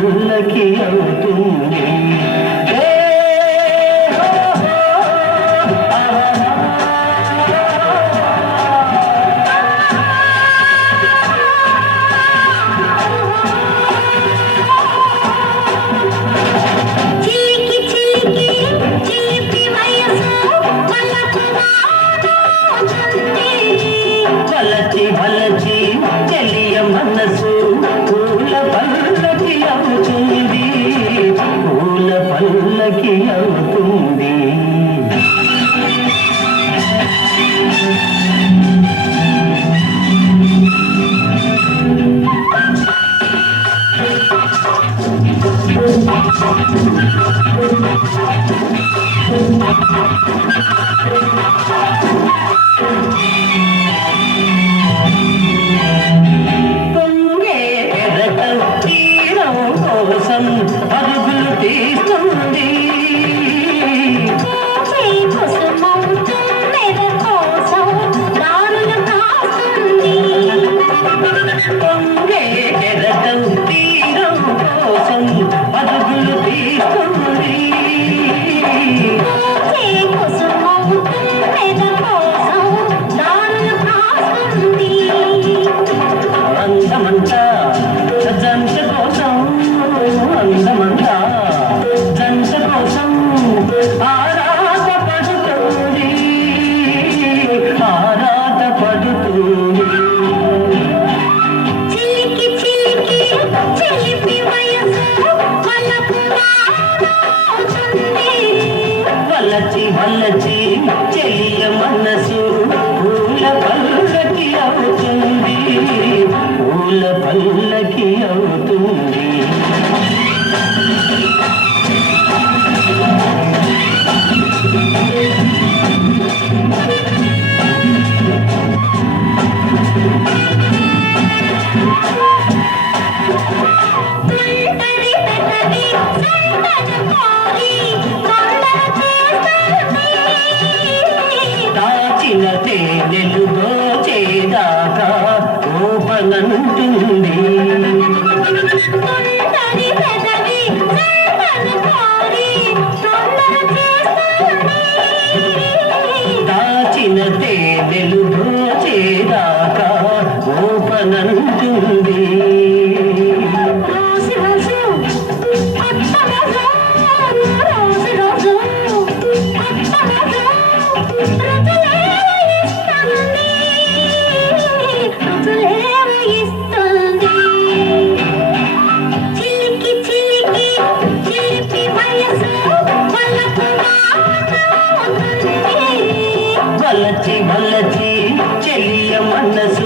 அதுள்ள K కాచుతుంది పూల పల్లకి అవుతుంది Thank you. Krishna జీవించలే పైన తేదెలు దోచేదాకా గోపనంతుంది మలచి చెల్లియ మనసు